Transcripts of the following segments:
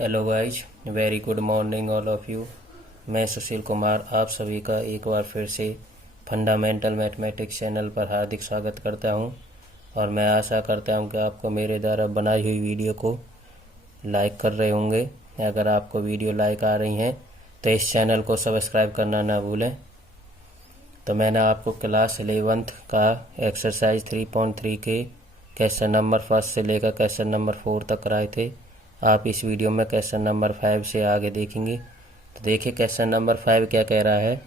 Hello guys, very good morning all of you. मैं सुशील कुमार आप सभी का एक बार फिर से फंडामेंटल मैथमेटिक्स चैनल पर हार्दिक स्वागत करता हूं और मैं आशा करता हूं कि आपको मेरे द्वारा बनाई हुई वीडियो को लाइक कर रहे होंगे। अगर आपको वीडियो लाइक आ रही हैं तो इस चैनल को सब्सक्राइब करना ना भूलें। तो मैंने आपको क्लास 11th का एक्सरसाइज 3.3 के क्वेश्चन नंबर 1 से लेकर क्वेश्चन नंबर 4 तक कराए थे। आप इस वीडियो में क्वेश्चन नंबर 5 से आगे देखेंगे। तो देखिए क्वेश्चन नंबर 5 क्या कह रहा है।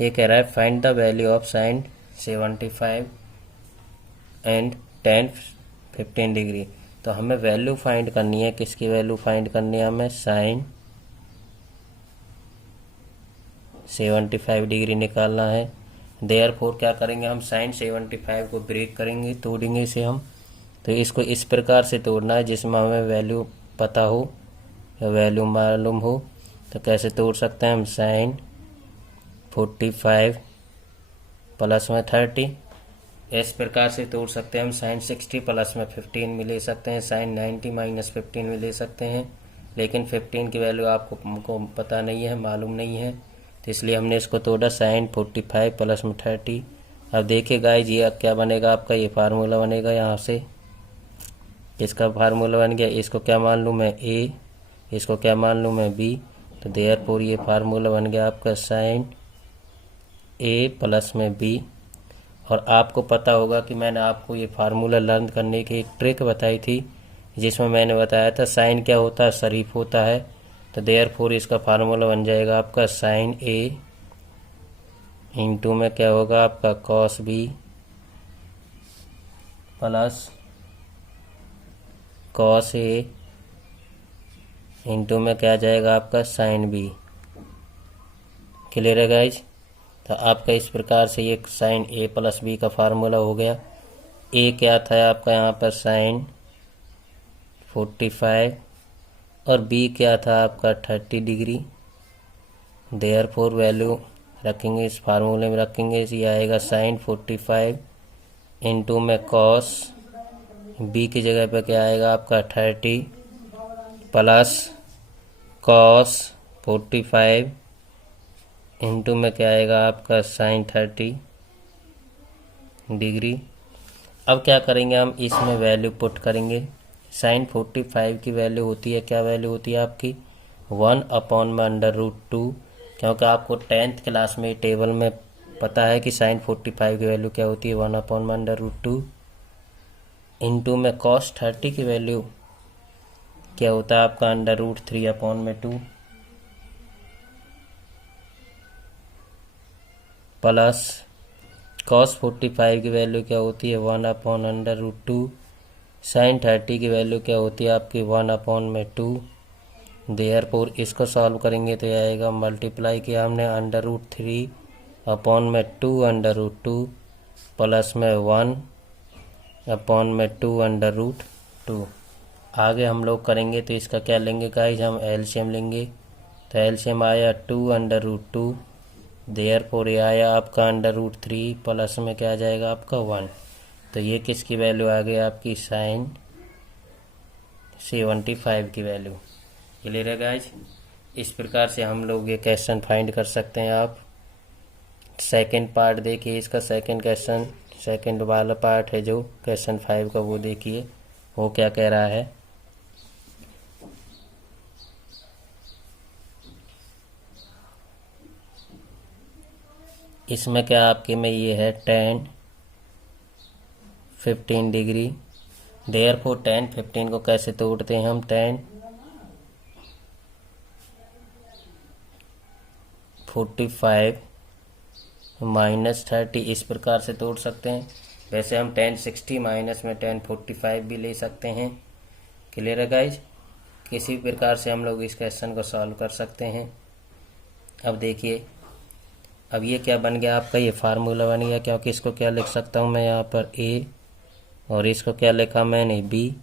ये कह रहा है find the value of sine 75 and tan 15 degree. तो हमें वैल्यू फाइंड करनी है। किसकी वैल्यू फाइंड करनी है? हमें साइन 75 डिग्री निकालना है। देयरफॉर क्या करेंगे हम? साइन 75 को ब्रेक करेंगे, तोड़ेंगे इसे हम। तो इसको इस प्रकार से तोड़ना है जिसमें हमें वैल्यू पता हो या वैल्यू मालूम हो। तो कैसे तोड़ सकते हैं हम? साइन 45 प्लस में 30 इस प्रकार से तोड़ सकते हैं हम। साइन 60 प्लस में 15 भी ले सकते हैं, साइन 90 माइनस 15 भी ले सकते हैं। लेकिन 15 की वैल्यू आपको हमको पता नहीं है, मालूम नहीं है, तो इसलिए हमने इसको तोड़ा। साइन 45 प्लस में 30। अब देखिए गाइस, ये क्या बनेगा आपका? ये फार्मूला बनेगा। यहाँ से इसका फार्मूला बन गया। इसको क्या मान लूँ मैं? ए। इसको क्या मान लूँ मैं? बी। तो देयरफॉर ये फार्मूला बन गया आपका साइन ए प्लस में बी। और आपको पता होगा कि मैंने आपको ये फार्मूला लर्न करने की एक ट्रिक बताई थी जिसमें मैंने बताया था साइन क्या होता है? शरीफ होता है। तो देयरफॉर इसका फार्मूला बन जाएगा आपका साइन ए इंटू में क्या होगा आपका? Cos B plus cos A into में क्या जाएगा आपका? Sine B. क्लियर है गाइज? तो आपका इस प्रकार से ये साइन ए प्लस बी का फार्मूला हो गया। ए क्या था आपका यहाँ पर? साइन 45 और बी क्या था आपका? 30 डिग्री। देयरफॉर वैल्यू रखेंगे इस फार्मूले में, रखेंगे ये आएगा साइन 45 इंटू में कॉस बी की जगह पे क्या आएगा आपका? 30 प्लस कॉस 45 इंटू में क्या आएगा आपका? Sine 30 degree. अब क्या करेंगे हम? इसमें वैल्यू पुट करेंगे। साइन 45 की वैल्यू होती है, क्या वैल्यू होती है आपकी? 1/√2। क्योंकि आपको 10th क्लास में टेबल में पता है कि साइन 45 की वैल्यू क्या होती है? 1/√2 इंटू में कॉस 30 की वैल्यू क्या होता है आपका? √3/2 प्लस कॉस 45 की वैल्यू क्या होती है? 1/√2। साइन 30 की वैल्यू क्या होती है आपकी? 1/2। देयरफॉर इसको सॉल्व करेंगे तो आएगा, मल्टीप्लाई किया हमने √3/2 प्लस में 1/2 आगे हम लोग करेंगे तो इसका क्या लेंगे गाइज? हम एलसीएम लेंगे। तो एलसीएम आया 2/2। देयरफॉर ये आया आपका √3 प्लस में क्या आ जाएगा आपका? 1। तो ये किसकी वैल्यू आ गई आपकी? साइन 75 की वैल्यू। क्लियर है गाइज? इस प्रकार से हम लोग ये क्वेश्चन फाइंड कर सकते हैं। आप सेकंड पार्ट देखिए इसका। सेकंड क्वेश्चन, सेकंड वाला पार्ट है जो क्वेश्चन 5 का, वो देखिए वो क्या कह रहा है। इसमें क्या आपके में ये है tan 15 डिग्री। देयरफॉर tan 15 को कैसे तोड़ते हैं हम? tan 45 माइनस 30 इस प्रकार से तोड़ सकते हैं। वैसे हम tan 60 माइनस में tan 45 भी ले सकते हैं। क्लियर है गाइज? किसी प्रकार से हम लोग इस क्वेश्चन को सॉल्व कर सकते हैं। अब देखिए, अब ये क्या बन गया आपका? ये फार्मूला बन गया। क्योंकि इसको क्या लिख सकता हूँ मैं यहाँ पर? ए। और इसको क्या लिखा मैंने? बी।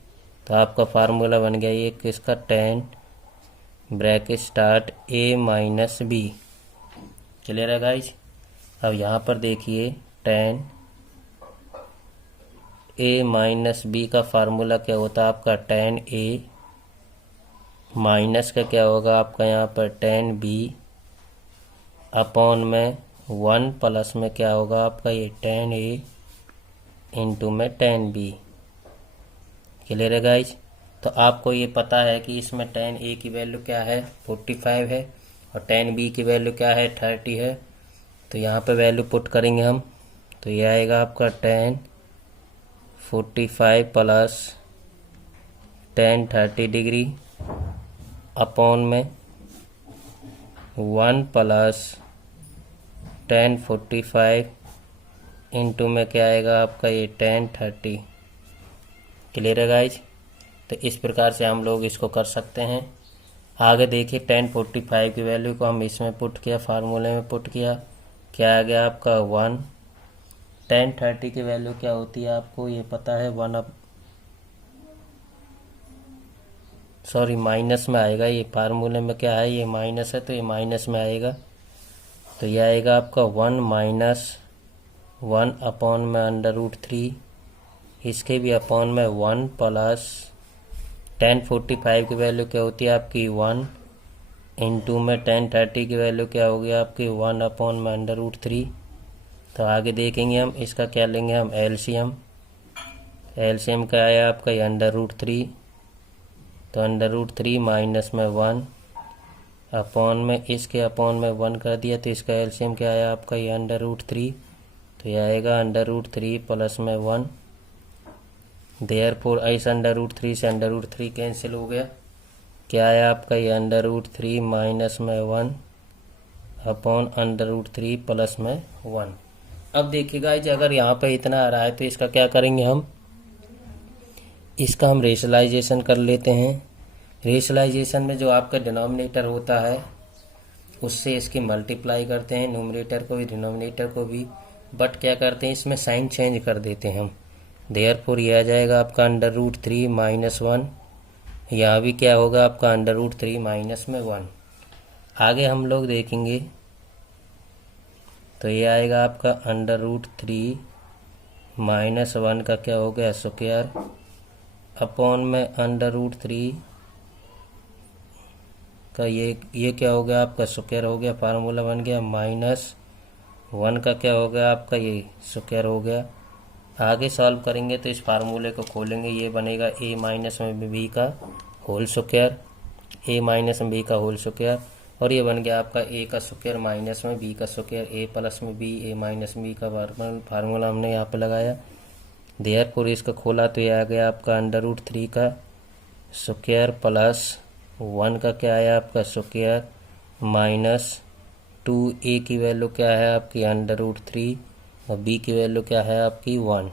तो आपका फार्मूला बन गया ये किसका? tan ब्रैकेट स्टार्ट ए माइनस बी। क्लियर है गाइज? अब यहाँ पर देखिए tan ए माइनस बी का फार्मूला क्या होता है आपका? tan ए माइनस का क्या होगा आपका यहाँ पर tan b अपॉन में 1 प्लस में क्या होगा आपका ये tan a इंटू में tan b। क्लियर है गाइज। तो आपको ये पता है कि इसमें tan a की वैल्यू क्या है 45 है और tan b की वैल्यू क्या है 30 है। तो यहाँ पे वैल्यू पुट करेंगे हम, तो ये आएगा आपका tan 45 plus tan 30 degree upon में 1 प्लस tan 45 इंटू में क्या आएगा आपका ये tan 30। क्लियर है गाइज। तो इस प्रकार से हम लोग इसको कर सकते हैं। आगे देखिए tan 45 की वैल्यू को हम इसमें पुट किया, फार्मूले में पुट किया, क्या आ गया आपका 1। tan 30 की वैल्यू क्या होती है आपको ये पता है, माइनस में आएगा। ये फार्मूले में क्या है, ये माइनस है तो ये माइनस में आएगा। तो ये आएगा आपका 1 माइनस 1 अपॉन में √3, इसके भी अपॉन में 1 प्लस tan 45 की वैल्यू क्या होती है आपकी 1 इंटू में tan 30 की वैल्यू क्या होगी आपकी 1 अपॉन में √3। तो आगे देखेंगे हम इसका क्या लेंगे हम एलसीएम। एलसीएम क्या आया आपका ये √3, तो √3 माइनस में 1 अपॉन में इसके अपॉन में 1 कर दिया, तो इसका एलसीएम क्या आया आपका ये √3। तो ये आएगा √3 प्लस में 1। देयरफॉर इस √3 से √3 कैंसिल हो गया, क्या आया आपका ये √3 माइनस में 1 अपॉन √3 प्लस में 1। अब देखिएगा अगर यहाँ पे इतना आ रहा है तो इसका क्या करेंगे हम, इसका हम रेशनलाइजेशन कर लेते हैं। रेशनलाइजेशन में जो आपका डिनोमिनेटर होता है उससे इसकी मल्टीप्लाई करते हैं, न्यूमरेटर को भी डिनोमिनेटर को भी, बट क्या करते हैं इसमें साइन चेंज कर देते हैं हम। देयरफॉर ये आ जाएगा आपका √3 माइनस 1, यहाँ भी क्या होगा आपका √3 माइनस में 1। आगे हम लोग देखेंगे तो ये आएगा आपका √3 माइनस 1 का क्या हो गया स्क्वायर अपॉन में √3 का ये क्या हो गया आपका स्क्वायर हो गया, फार्मूला बन गया माइनस 1 का क्या हो गया आपका ये स्क्वायर हो गया। आगे सॉल्व करेंगे तो इस फार्मूले को खोलेंगे, ये बनेगा a माइनस में b का होल स्क्वायर, a माइनस में b का होल स्क्वायर, और ये बन गया आपका a का स्क्वायर माइनस में b का स्क्वायर, a प्लस में b, a माइनस b का फार्मूला हमने यहाँ पे लगाया। देयरफॉर इसका खोला तो ये आ गया आपका √3 का स्क्वायर प्लस 1 का क्या आया आपका स्क्वायर माइनस 2a की वैल्यू क्या है आपकी √3 और b की वैल्यू क्या है आपकी 1।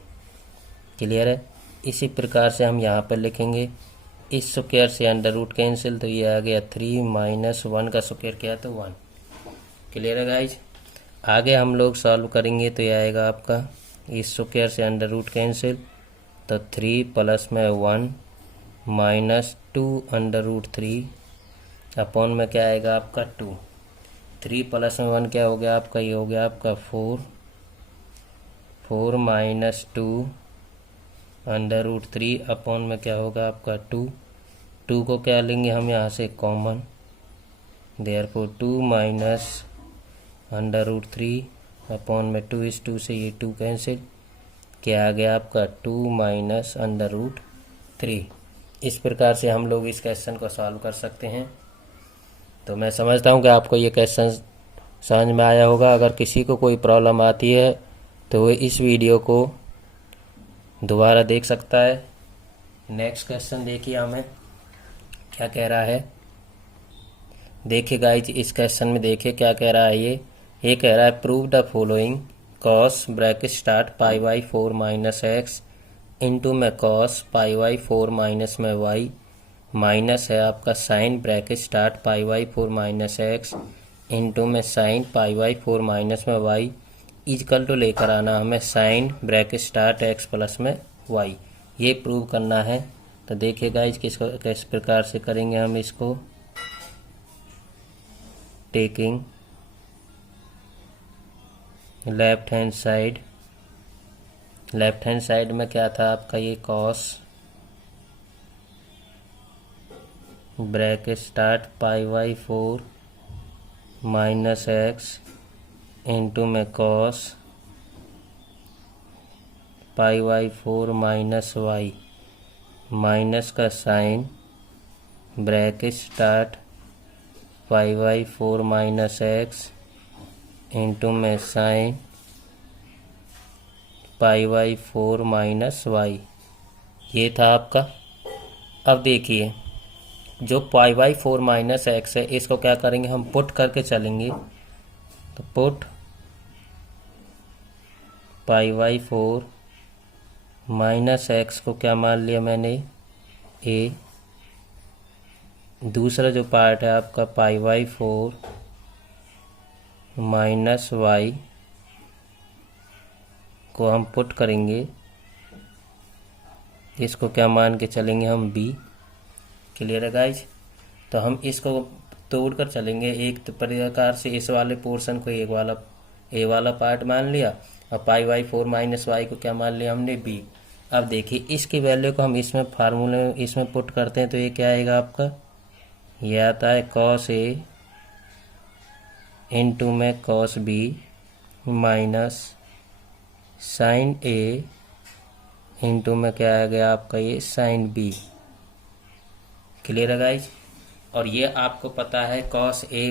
क्लियर है। इसी प्रकार से हम यहाँ पर लिखेंगे, इस स्क्वायर से √ कैंसिल, तो ये आ गया 3 माइनस 1 का स्क्वायर क्या है तो 1। क्लियर है गाइज। आगे हम लोग सॉल्व करेंगे तो ये आएगा आपका इस स्क्वायर से √ कैंसिल, तो 3 प्लस में 1 माइनस 2 √3 अपॉन में क्या आएगा आपका 2। 3 प्लस में 1 क्या हो गया आपका, ये हो गया आपका 4 माइनस 2 √3 अपॉन में क्या होगा आपका 2 को क्या लेंगे हम यहाँ से कॉमन, देयरफॉर 2 माइनस √3 अपॉन में 2, इस 2 से ये 2 कैंसिल, क्या आ गया आपका 2 माइनस √3। इस प्रकार से हम लोग इस क्वेश्चन को सॉल्व कर सकते हैं। तो मैं समझता हूँ कि आपको ये क्वेश्चन समझ में आया होगा। अगर किसी को कोई प्रॉब्लम आती है तो वो इस वीडियो को दोबारा देख सकता है। नेक्स्ट क्वेश्चन देखिए हमें क्या कह रहा है। देखिए गाइज इस क्वेश्चन में देखिए क्या कह रहा है। ये कह रहा है prove the following cos bracket start π/4 minus x into में cos π/4 माइनस में y माइनस है आपका sine bracket start π/4 minus x into में साइन π/4 माइनस में y इजकल टू लेकर आना हमें sine bracket start x plus में y, ये प्रूव करना है। तो देखिए गाइज किस प्रकार से करेंगे हम इसको। टेकिंग लेफ्ट हैंड साइड में क्या था आपका ये cos bracket start π/4 minus X into में कॉस π/4 माइनस वाई माइनस का sine bracket start π/4 minus X into में साइन π/4 माइनस वाई। ये था आपका। अब देखिए जो π/4 माइनस एक्स है इसको क्या करेंगे हम पुट करके चलेंगे। तो पुट π/4 माइनस एक्स को क्या मान लिया मैंने ए। दूसरा जो पार्ट है आपका π/4 माइनस वाई को हम पुट करेंगे। इसको क्या मान के चलेंगे हम बी। क्लियर है गाइज। तो हम इसको तोड़ कर चलेंगे एक प्रकार से। इस वाले पोर्शन को ए वाला पार्ट मान लिया और π/4 माइनस वाई को क्या मान लिया हमने बी। अब देखिए इसकी वैल्यू को हम इसमें फार्मूले में इसमें पुट करते हैं तो ये क्या आएगा आपका, ये आता है कॉस ए इंटू में कॉस बी माइनस साइन ए इंटू में क्या आ गया आपका ये साइन बी। क्लियर है गाइज। और ये आपको पता है कॉस ए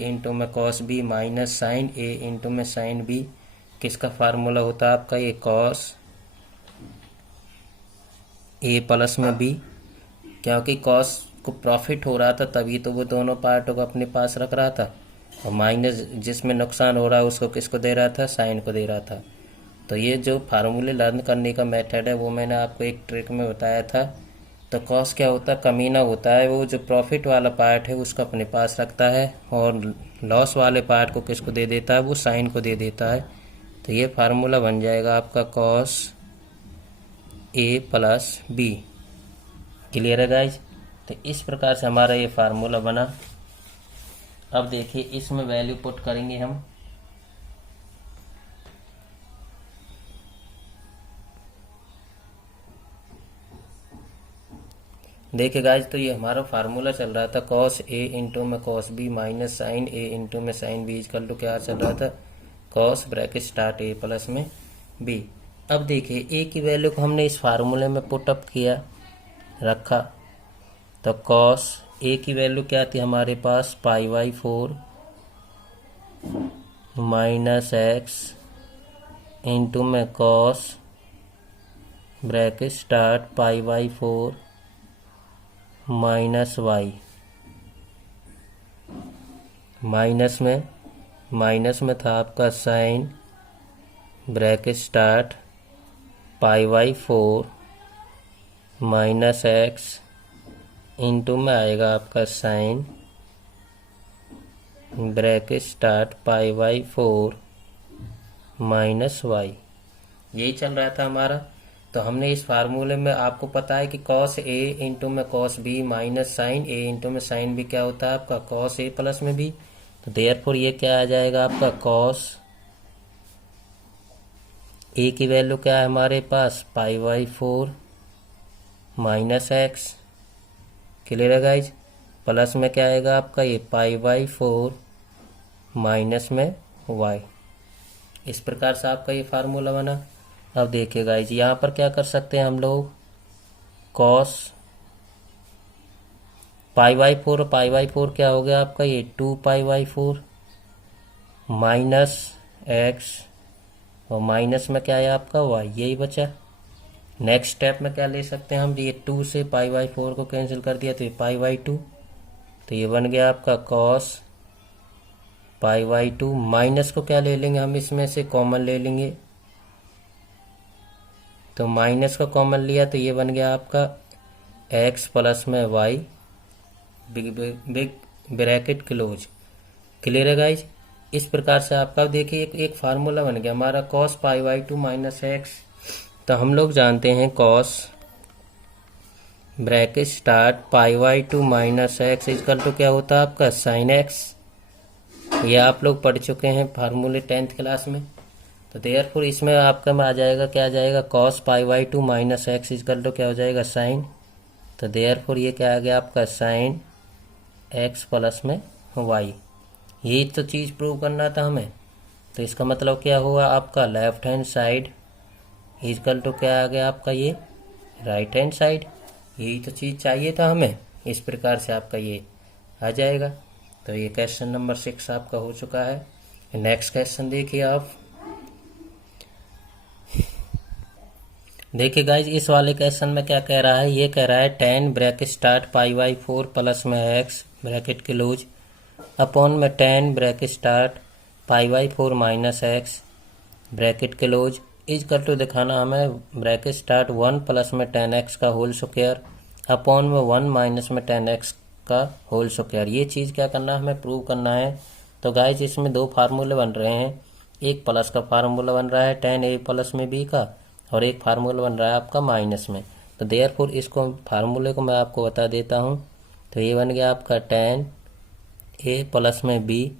इंटू में कॉस बी माइनस साइन ए इंटू में साइन बी किसका फार्मूला होता है आपका, ये कॉस ए प्लस में बी। क्योंकि कॉस को प्रॉफिट हो रहा था तभी तो वो दोनों पार्टों को अपने पास रख रहा था, और माइनस जिसमें नुकसान हो रहा है उसको किसको दे रहा था, साइन को दे रहा था। तो ये जो फार्मूले लर्न करने का मेथड है वो मैंने आपको एक ट्रिक में बताया था। तो कॉस क्या होता है, कमीना होता है, वो जो प्रॉफिट वाला पार्ट है उसको अपने पास रखता है और लॉस वाले पार्ट को किसको दे देता है, वो साइन को दे देता है। तो ये फार्मूला बन जाएगा आपका cos A plus B. Clear है गाइज। तो इस प्रकार से हमारा ये फार्मूला बना। अब देखिए इसमें वैल्यू पुट करेंगे हम। देखिए गाइज, तो ये हमारा फार्मूला चल रहा था कॉस ए इंटू में कॉस बी माइनस साइन ए इंटू में साइन बी इक्वल टू क्या चल रहा था, कॉस ब्रैकेट स्टार्ट ए प्लस में बी। अब देखिए ए की वैल्यू को हमने इस फार्मूले में पुटअप किया, रखा। तो कॉस ए की वैल्यू क्या थी हमारे पास, π/4 माइनस एक्स इंटू में cos bracket start π/4 minus Y minus में था आपका sine bracket start π/4 minus X into में आएगा आपका sine bracket start π/4 minus Y. यही चल रहा था हमारा। तो हमने इस फार्मूले में आपको पता है कि कॉस ए इंटू में कॉस बी माइनस साइन ए इंटू में साइन बी क्या होता है आपका, कॉस ए प्लस में बी। तो देयरफॉर ये क्या आ जाएगा आपका, कॉस ए की वैल्यू क्या है हमारे पास, π/4 माइनस एक्स। क्लियर है गाइज। प्लस में क्या आएगा आपका ये π/4 माइनस में वाई। इस प्रकार से आपका ये फार्मूला बना। अब देखिए गाइज यहाँ पर क्या कर सकते हैं हम लोग, कॉस π/4 क्या हो गया आपका ये 2π/4 माइनस एक्स और माइनस में क्या है आपका वाई, यही बचा। नेक्स्ट स्टेप में क्या ले सकते हैं हम, ये 2 से π/4 को कैंसिल कर दिया तो ये π/2। तो ये बन गया आपका कॉस π/2 माइनस को क्या ले लेंगे हम, इसमें से कॉमन ले लेंगे। तो माइनस का कॉमन लिया तो ये बन गया आपका x प्लस में y big bracket close. Clear है गाइज। इस प्रकार से आपका देखिए एक फार्मूला बन गया हमारा cos π/2 माइनस एक्स। तो हम लोग जानते हैं cos bracket start π/2 minus X equal to क्या होता है आपका साइन एक्स। ये आप लोग पढ़ चुके हैं फार्मूले 10th क्लास में। तो देयरफॉर इसमें आपका में आ जाएगा क्या आ जाएगा, cos π/2 minus X equal to क्या हो जाएगा साइन। तो देयरफॉर ये क्या आ गया आपका साइन एक्स प्लस में वाई। यही तो चीज़ प्रूव करना था हमें। तो इसका मतलब क्या हुआ आपका left hand side equal to क्या आ गया आपका ये राइट हैंड साइड। यही तो चीज़ चाहिए था हमें। इस प्रकार से आपका ये आ जाएगा। तो ये क्वेश्चन नंबर 6 आपका हो चुका है। नेक्स्ट क्वेश्चन देखिए आप। देखिए गाइज इस वाले क्वेश्चन में क्या कह रहा है। ये कह रहा है 10 bracket start pi by 4 plus में एक्स ब्रैकेट क्लोज अपॉन में 10 bracket start pi by 4 minus x bracket close equal to दिखाना हमें ब्रैकेट स्टार्ट 1 प्लस में 10x का होल स्क्वायर अपॉन में 1 माइनस में 10x का होल स्क्वायर। ये चीज़ क्या करना है हमें प्रूव करना है। तो गाइज इसमें दो फार्मूले बन रहे हैं। एक प्लस का फार्मूला बन रहा है 10a प्लस में b का और एक फार्मूला बन रहा है आपका माइनस में। तो देयरफॉर इसको फार्मूले को मैं आपको बता देता हूँ। तो ये बन गया आपका 10a प्लस में b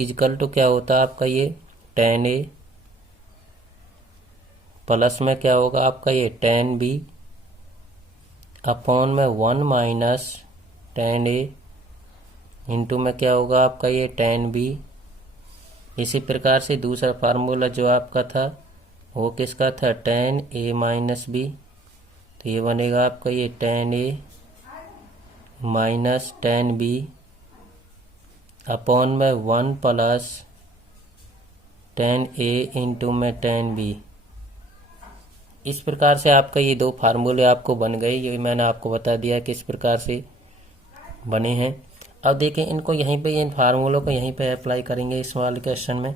इक्वल टू क्या होता है आपका ये 10a प्लस में क्या होगा आपका ये 10b अपॉन में 1 माइनस 10a इंटू में क्या होगा आपका ये 10b। इसी प्रकार से दूसरा फार्मूला जो आपका था वो किसका था 10a माइनस b। तो ये बनेगा आपका ये 10a माइनस 10b अपॉन में 1 प्लस 10a इंटू में 10b। इस प्रकार से आपका ये दो फार्मूले आपको बन गए। ये मैंने आपको बता दिया किस प्रकार से बने हैं। अब देखें इनको यहीं पे इन फार्मूलों को यहीं पे अप्लाई करेंगे इस वाले क्वेश्चन में।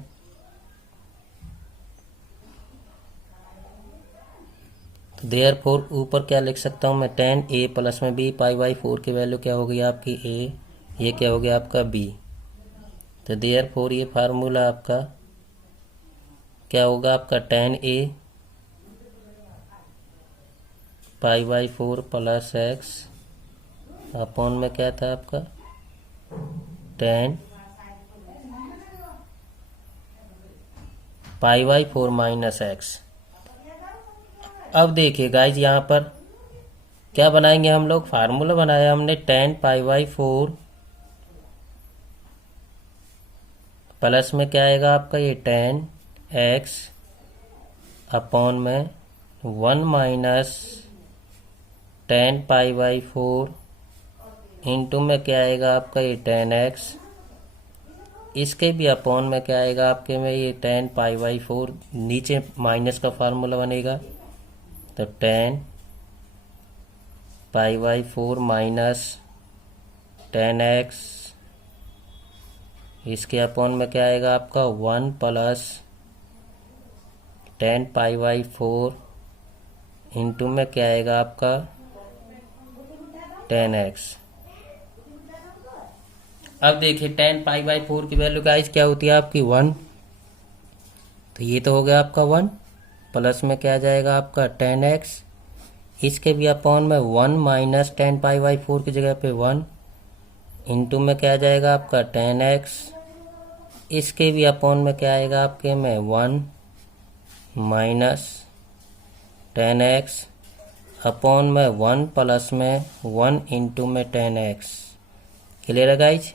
तो देयरफॉर ऊपर क्या लिख सकता हूँ मैं 10a प्लस में b पाई बाई 4 की वैल्यू क्या होगी आपकी a, ये क्या हो गया आपका b। तो देयरफॉर ये फार्मूला आपका क्या होगा आपका 10a pi by 4 plus x upon में क्या था आपका 10 पाई बाई 4 माइनस एक्स। अब देखिए गाइज यहाँ पर क्या बनाएंगे हम लोग। फार्मूला बनाया हमने 10 पाई बाई 4 प्लस में क्या आएगा आपका ये 10x अपॉन में 1 माइनस 10 पाई बाई 4 इंटू में क्या आएगा आपका ये 10x। इसके भी अपॉन में क्या आएगा आपके में ये 10 पाई बाई 4 नीचे माइनस का फार्मूला बनेगा। तो 10 पाई बाई 4 माइनस 10x इसके अपॉन में क्या आएगा आपका 1 प्लस 10 पाई बाई 4 इंटू में क्या आएगा आपका 10x। अब देखिए 10 पाई बाई 4 की वैल्यू गाइस क्या होती है आपकी 1। तो ये तो हो गया आपका 1 प्लस में क्या जाएगा आपका 10x। इसके भी अपॉन में 1 माइनस 10 पाई बाई 4 की जगह पे 1 इंटू में क्या जाएगा आपका 10x। इसके भी अपॉन में क्या आएगा आपके में 1 माइनस 10x अपॉन में 1 प्लस में 1 इंटू में 10x। क्लियर है गाइज।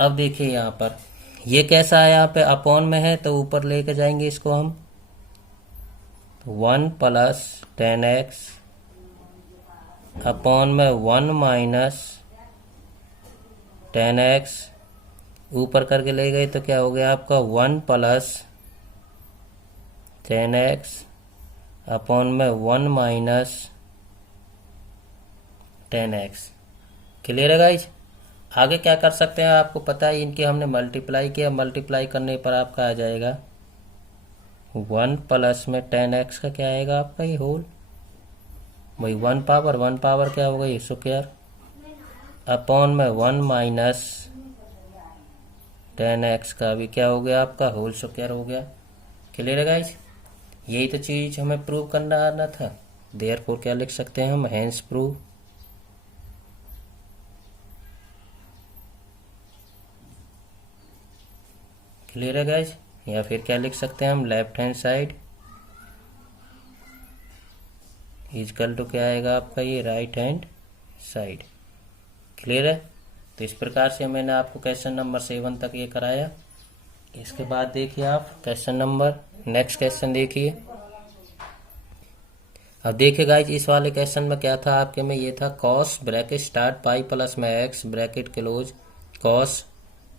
अब देखिए यहाँ पर ये कैसा है, यहाँ पे अपॉन में है तो ऊपर लेके जाएंगे इसको हम 1 प्लस 10x अपॉन में 1 माइनस 10x ऊपर करके ले गए तो क्या हो गया आपका 1 प्लस 10x अपॉन में 1 माइनस 10x। क्लियर है गाइज। आगे क्या कर सकते हैं आपको पता है, इनके हमने मल्टीप्लाई किया, मल्टीप्लाई करने पर आपका आ जाएगा 1 प्लस में 10x का क्या आएगा आपका ये होल भाई 1 पावर क्या होगा ये स्क्वायर अपॉन में 1 माइनस 10x का भी क्या हो गया आपका होल स्क्वायर हो गया। क्लियर है गाइज। यही तो चीज हमें प्रूव करना आना था। देयरफॉर क्या लिख सकते हैं हम हेंस प्रूव। क्लियर है गाइज। या फिर क्या लिख सकते हैं हम left hand side equal to क्या आएगा आपका ये राइट हैंड साइड। क्लियर है। तो इस प्रकार से मैंने आपको क्वेश्चन नंबर 7 तक ये कराया। इसके बाद देखिए आप क्वेश्चन नंबर नेक्स्ट क्वेश्चन देखिए। अब देखिए गाइज इस वाले क्वेश्चन में क्या था आपके में, ये था cos bracket start pi plus में x bracket close cos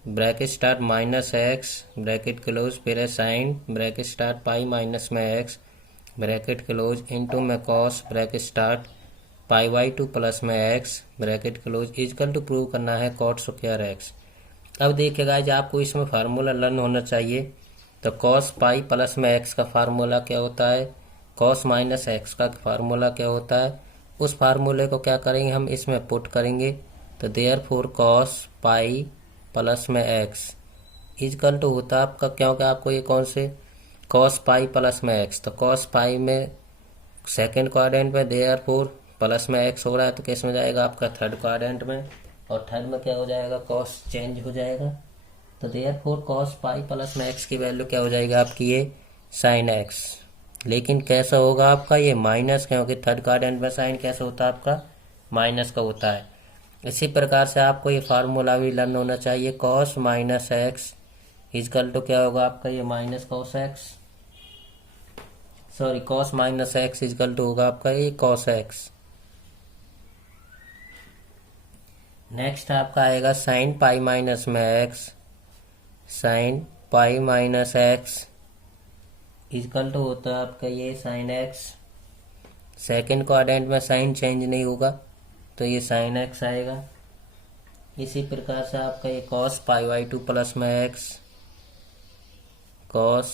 bracket start minus x bracket close, फिर है sine bracket start pi minus में एक्स ब्रैकेट क्लोज इनटू में cos bracket start pi by 2 plus में x bracket close equal to prove करना है cot square x. अब देखिए guys आपको इसमें फार्मूला लर्न होना चाहिए। तो कॉस पाई प्लस में एक्स का फार्मूला क्या होता है, कॉस माइनस एक्स का फार्मूला क्या होता है, उस फार्मूले को क्या करेंगे हम इसमें पुट करेंगे। तो देयरफॉर कॉस पाई प्लस में एक्स इजकल टू होता है आपका, क्योंकि आपको ये कौन से कॉस पाई प्लस में एक्स, तो कॉस पाई में सेकेंड क्वाड्रेंट में देयरफॉर प्लस में एक्स हो रहा है, तो किस में जाएगा आपका थर्ड क्वाड्रेंट में, और थर्ड में क्या हो जाएगा कॉस चेंज हो जाएगा। तो देयरफॉर कॉस पाई प्लस में एक्स की वैल्यू क्या हो जाएगी आपकी ये साइन एक्स। लेकिन कैसा होगा आपका ये माइनस, क्योंकि थर्ड क्वाड्रेंट में साइन कैसा होता है आपका माइनस का होता है। इसी प्रकार से आपको ये फार्मूला भी लर्न होना चाहिए, cos minus x equal to क्या होगा आपका ये minus cos x, sorry cos minus x equal to होगा आपका ये कॉस एक्स। नेक्स्ट आपका आएगा साइन पाई माइनस में x sine pi minus x equal to होता है आपका ये साइन एक्स। सेकेंड क्वाड्रेंट में साइन चेंज नहीं होगा तो ये साइन एक्स आएगा। इसी प्रकार से आपका ये कॉस पाई बाई 2 प्लस में x cos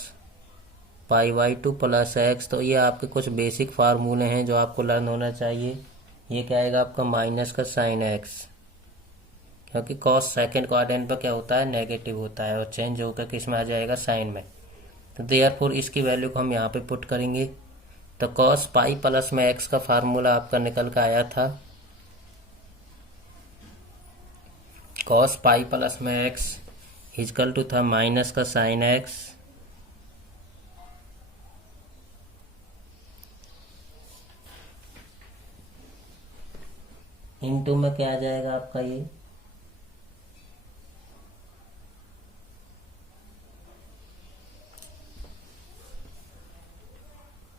pi by 2 plus x. तो ये आपके कुछ बेसिक फार्मूले हैं जो आपको लर्न होना चाहिए। ये क्या आएगा आपका माइनस का साइन एक्स, क्योंकि कॉस सेकेंड क्वाड्रेंट पर क्या होता है नेगेटिव होता है और चेंज होकर किस में आ जाएगा साइन में। तो देयरफॉर इसकी वैल्यू को हम यहाँ पे पुट करेंगे। तो कॉस पाई प्लस में एक्स का फार्मूला आपका निकल कर आया था कॉस पाई प्लस में एक्स इजकल टू था माइनस का साइन एक्स इनटू में क्या आ जाएगा आपका ये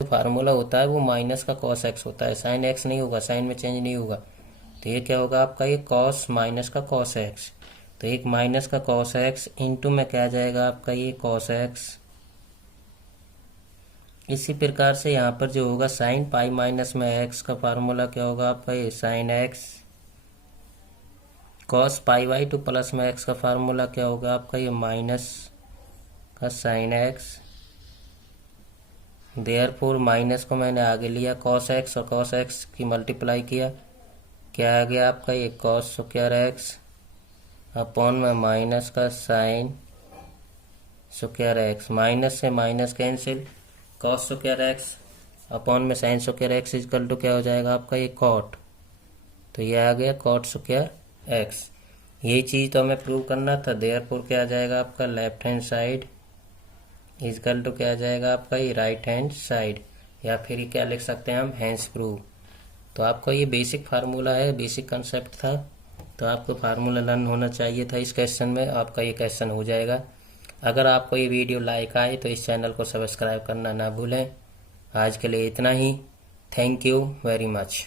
फार्मूला होता है वो माइनस का कॉस एक्स होता है, साइन एक्स नहीं होगा, साइन में चेंज नहीं होगा। तो ये क्या होगा आपका ये कॉस माइनस का कॉस एक्स। तो एक माइनस का कॉस एक्स इनटू में क्या आ जाएगा आपका ये कॉस एक्स। इसी प्रकार से यहाँ पर जो होगा साइन पाई माइनस में एक्स का फार्मूला क्या होगा आपका ये sine x. Cos pi by 2 plus में एक्स का फार्मूला क्या होगा आपका ये माइनस का साइन एक्स। देयरफॉर माइनस को मैंने आगे लिया कॉस एक्स और कॉस एक्स की मल्टीप्लाई किया, क्या आ गया आपका ये कॉस स्क्वायर एक्स अपॉन में माइनस का साइन स्क्वायर एक्स। माइनस से minus cancel, cos square X upon में sine square X equal to क्या हो जाएगा आपका ये कॉट। तो ये आ गया कॉट स्क्वायर एक्स। यही चीज़ तो हमें प्रूव करना था। देयरफॉर क्या आ जाएगा आपका left hand side equal to क्या आ जाएगा आपका ये राइट हैंड साइड, या फिर ये क्या लिख सकते हैं हम हैंस प्रूव। तो आपको ये बेसिक फार्मूला है, बेसिक कंसेप्ट था, तो आपको फार्मूला लर्न होना चाहिए था। इस क्वेश्चन में आपका ये क्वेश्चन हो जाएगा। अगर आपको ये वीडियो लाइक आए तो इस चैनल को सब्सक्राइब करना ना भूलें। आज के लिए इतना ही। Thank you very much.